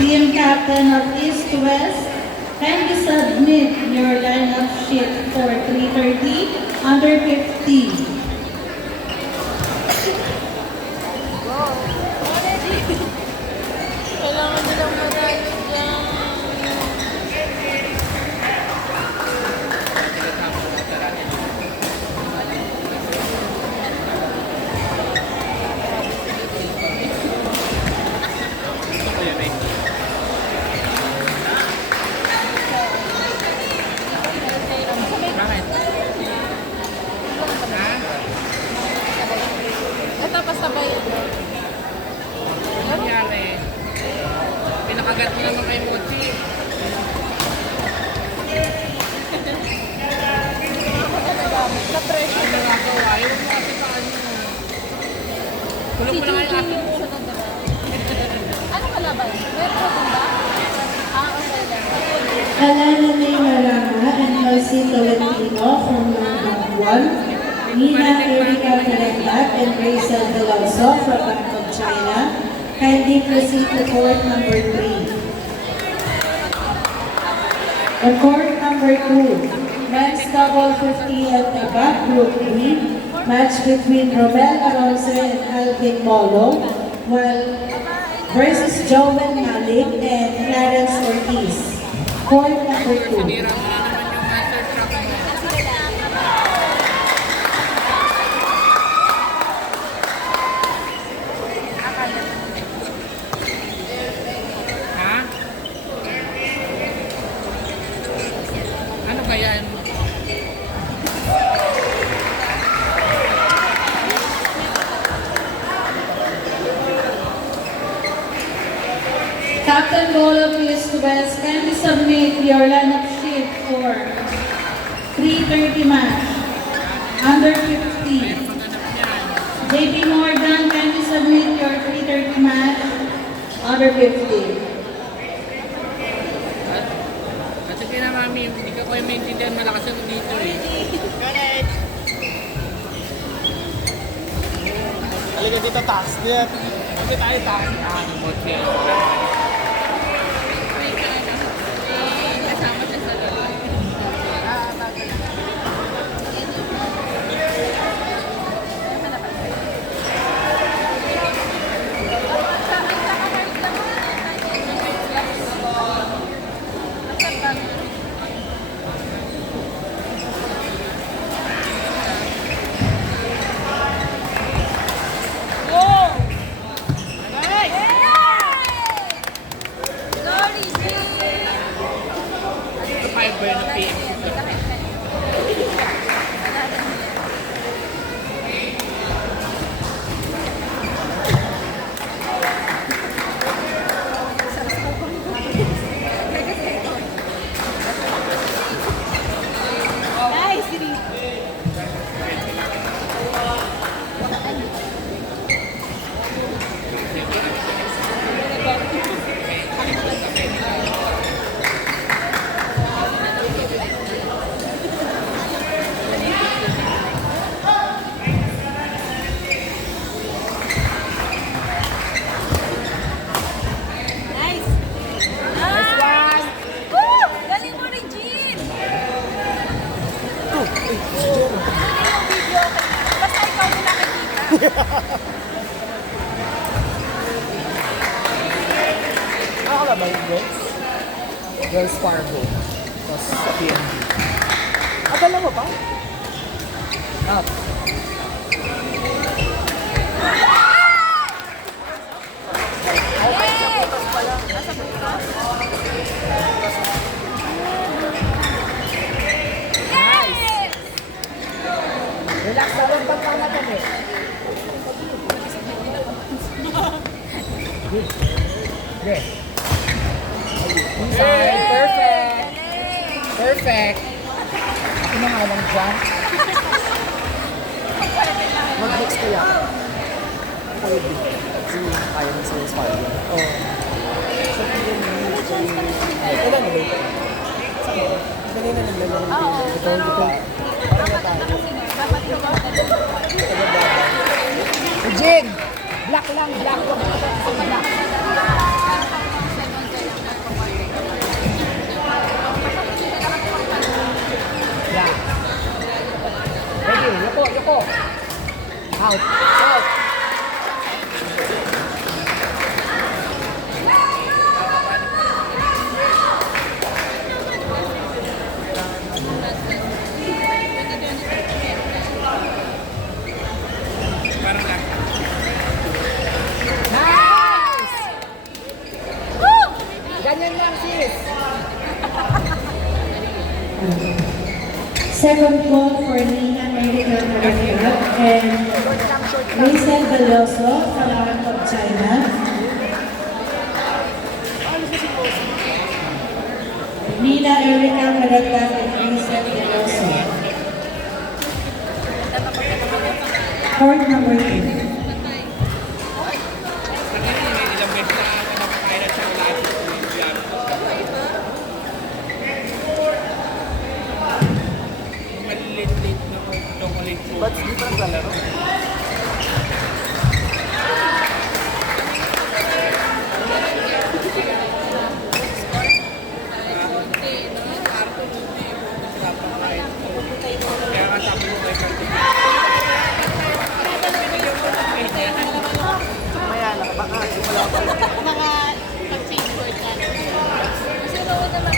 Team Captain of East to West, kindly submit your lineup sheet for 3:30 under 50. Kailangan nilang marami dyan. Ito pasabay ito. Ano nangyari? Pinakagat mo naman kay Mochi. Na-pressure. Ano nagawa? Ayaw mo kasi paano. Tulog mo na kayo akin. Ano kalaban? Metro din ba? Okay lang. Alana May Marama and Elsie Tolentino from Bank 1. Nina Erika Calendar and Rachel Veloso from Bank of China. Kindly proceed to court number 3. The court number 2. Men's double 50 and above group B. Match between Romel Alonso and Alvin Molo. While versus Joel Malik and Clarence Ortiz. Court number 2. Sinira mo na naman yung master truck mo. Ha? Ano kaya yan? Captain Ball of East to West, kindly submit your lineup sheet for 3:30 match under 50. Maghanap niyan. JP Morgan, kindly submit your 3:30 match under 50. Kasi kaya na mami, hindi ka ko yung maintindihan, malakas ako dito eh. Halika dito, taas niya. Kasi tayo tayo. Ano mo siya? Kasama siya sa loob. Bago lang. Sorry, Jay! Ito 5 ba yun ng PMC? Nice, Siri. Nice. Nice one. Woo! Galing mo rin, Jean. Galing yung video, okay na. Basta ikaw mo nakikita. Nakakala ba yung girls? Girls Fargo. Tapos sa PNB. Akala mo pa? Ah. Yay! Nasa bukas. Yes! Relax na lang pagkamagan eh. Okay. Inside. Perfect. Perfect. Ano nga lang dyan? Mag-mix kaya. Pwede. Kasi kaya ng sales file. Oo. Sa PNB, kailan na ba ito? Saan? Kanina naglalaro din. Oo. Ito. Parang na tayo. Dapat ko ba? Eugene! Black lang, black. Black. Out. Out. Parang lang. Nice! Woo! Ganyan lang, sis. Second call for Nina Erica Maragala and Short lang, short lang. Rachel Veloso from out of China. Nina Erica Maragala and Rachel Veloso. Court number 2. Sabi niya, ilang beses na ako napakain at siya lahat. Malilit-lit na chocolate po. Ba't di pa naglalaro? Kaya nga sabi ko kay Cardi. Maya na, baka simula pa lang. Mga pag-favorite ka. Kasi roon naman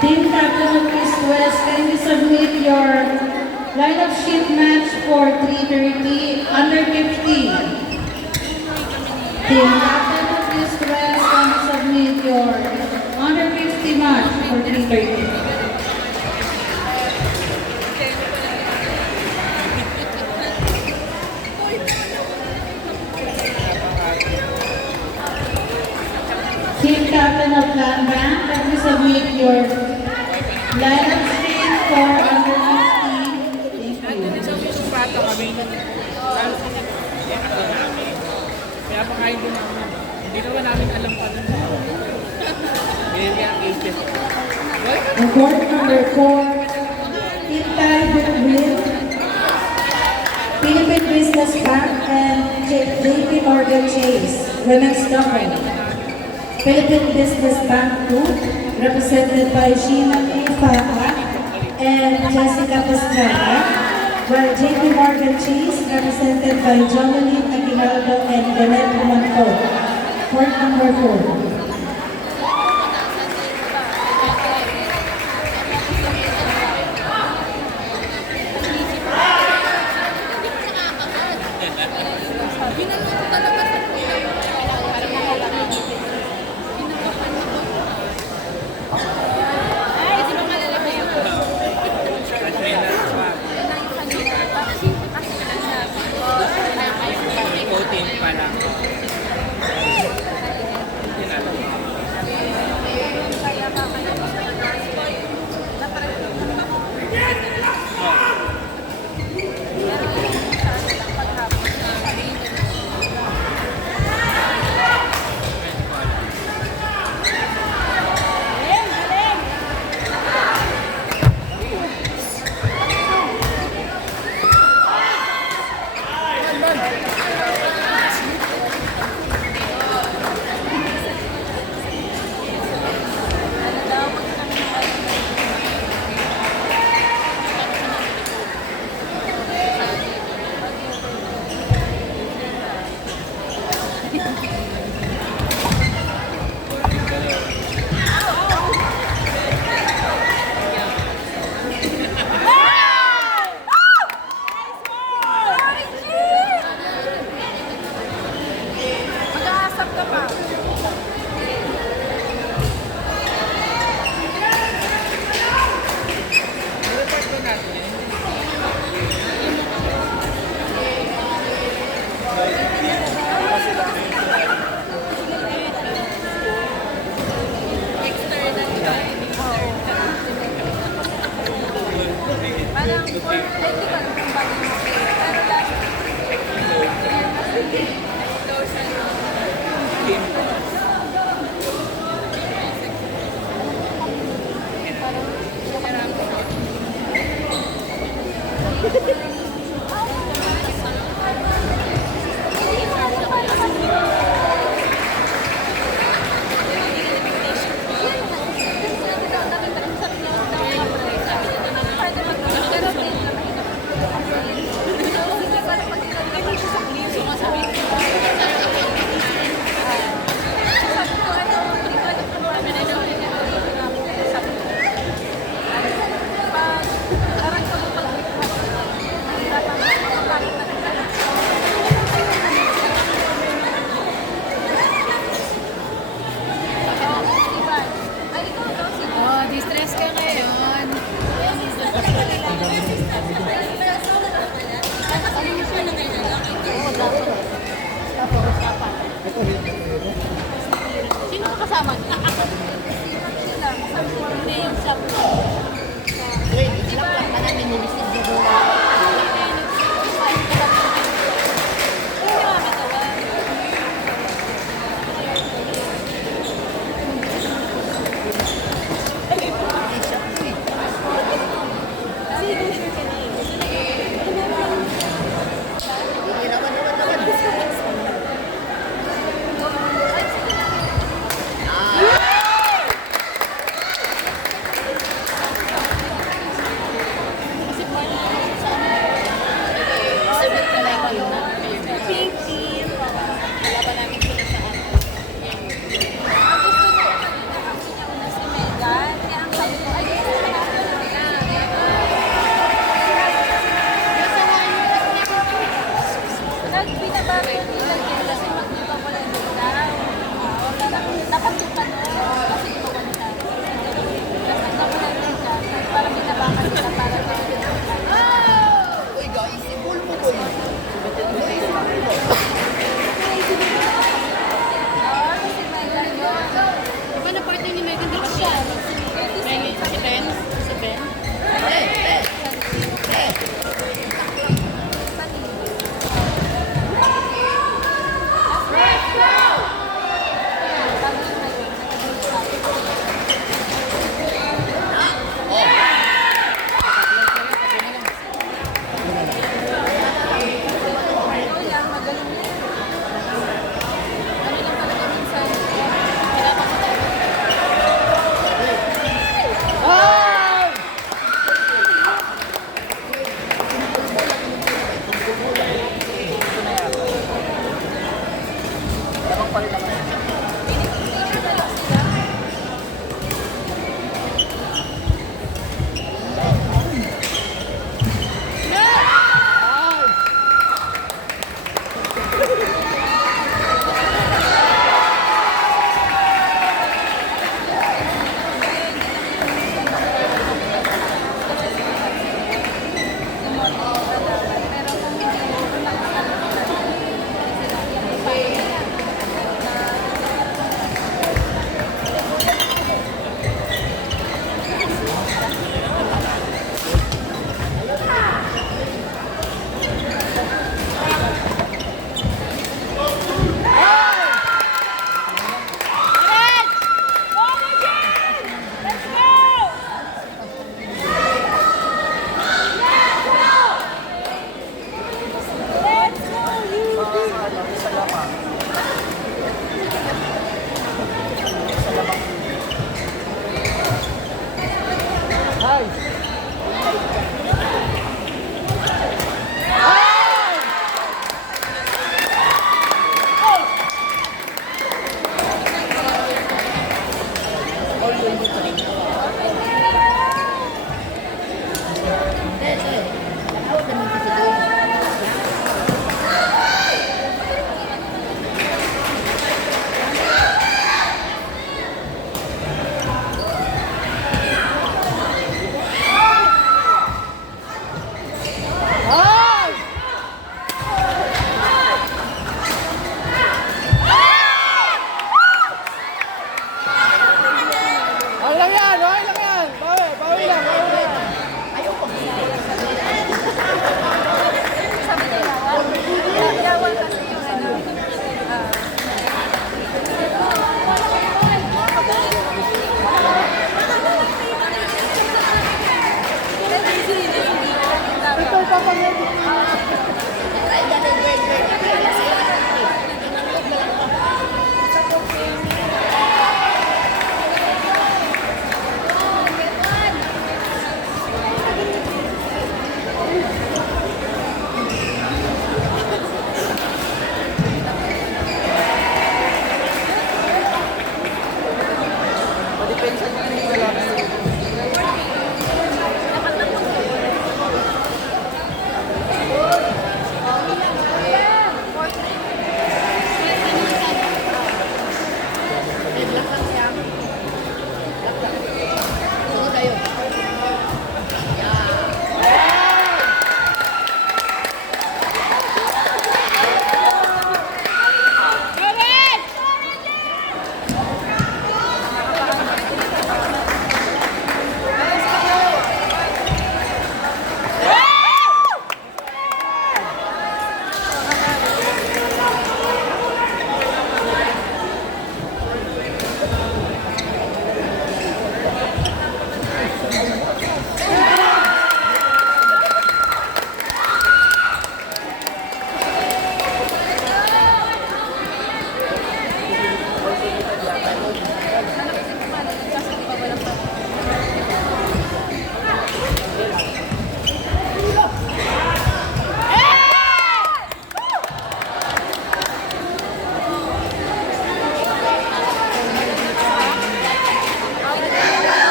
Team Captain of East West, can you submit your lineup sheet match for 3:30 under 50? Team Captain of East West, can you submit your under 50 match for 3:30? Team Captain of Land Bank, can you submit your lineup sheet for under 50? Thank you. Isang susuprata kami. Ako namin. Kaya pakain din namin. Hindi naman namin alam pa din. Maybe ang ages. And court number 4, Team Thai Goodwill, Philippine Business Bank, and JP Morgan Chase, women's double. Philippine Business Bank 2, represented by Sheena A. Faha and Jessica Pastrana, while JP Morgan Chase, represented by Jomelyn Aguinaldo and Janet Manco. Court number 4. Coating pa lang. kasama niya. Sila, hindi yung shop. Ilang lang ka namin nilisid yung Kasi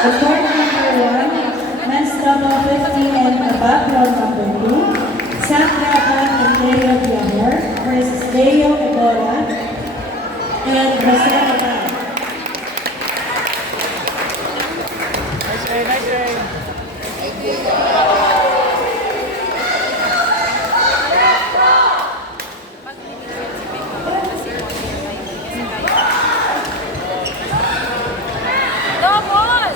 Record number 1, men's double 50 and above, round number 2, Sam Gaban and Leo Villamor versus Leo Ebola and Jose Abad. Nice try, nice try. Double!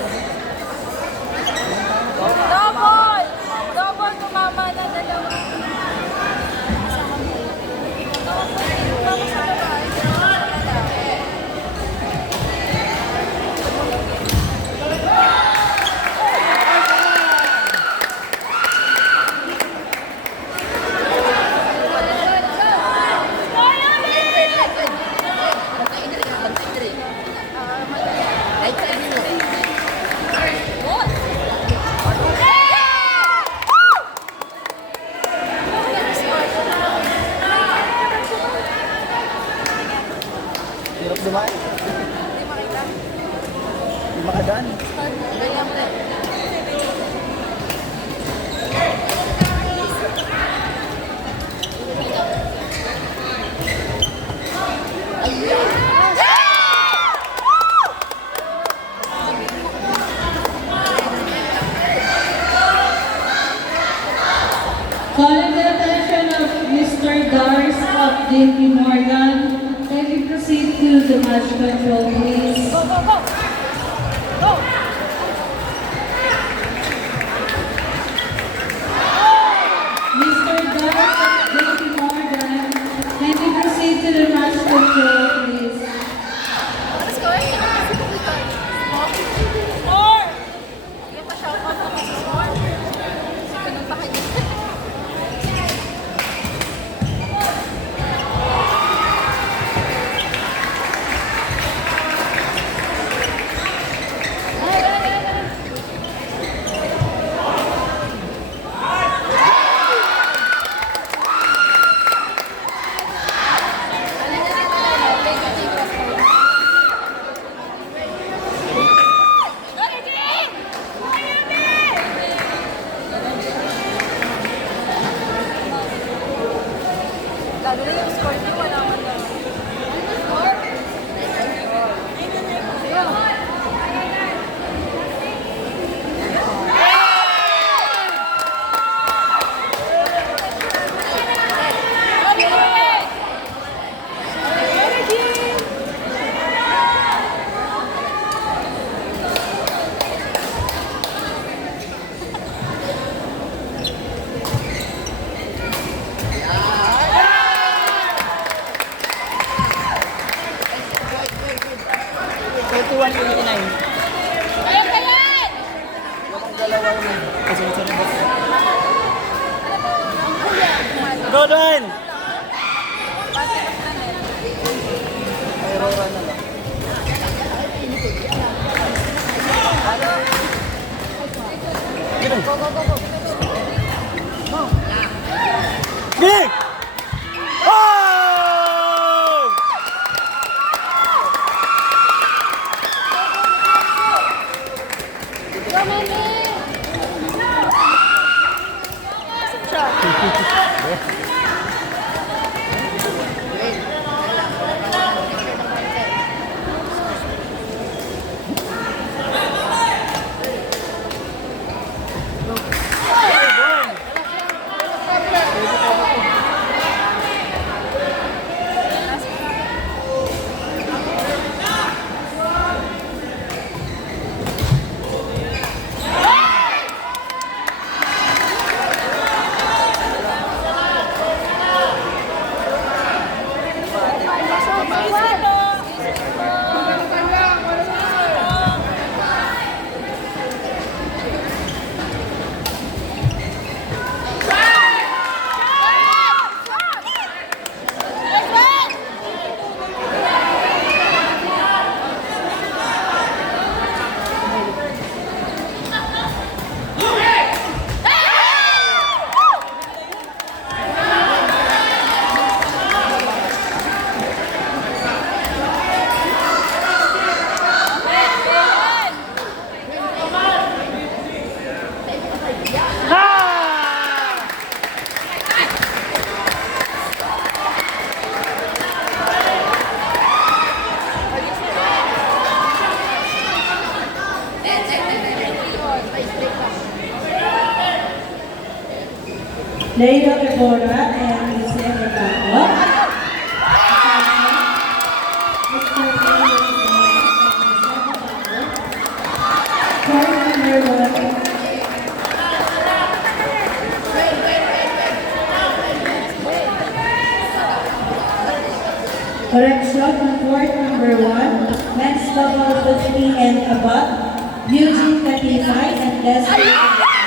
Double! Double tumama na dalawa. Double, tumama sa babae. Hirap dumaan. Hindi makadaan. Calling the attention of Mr. Dars of JP Morgan, can we proceed to the match control, please? Go, go, go! Go! Mr. Dars of JP Morgan, can we proceed to the match control, please? Let's go. Score! Sige pa, shout out ako sa score. Ganun pa kayo. Lalo na yung score niyo, wala man lang. Score? Ayun, kayan! Go, Don! Aurora na lang. Big! Oh! Leo Ebora and Jose Ebaco. Court number 1. Correction on court number 1, men's double 50 and above, Eugene Katibay and Leslie.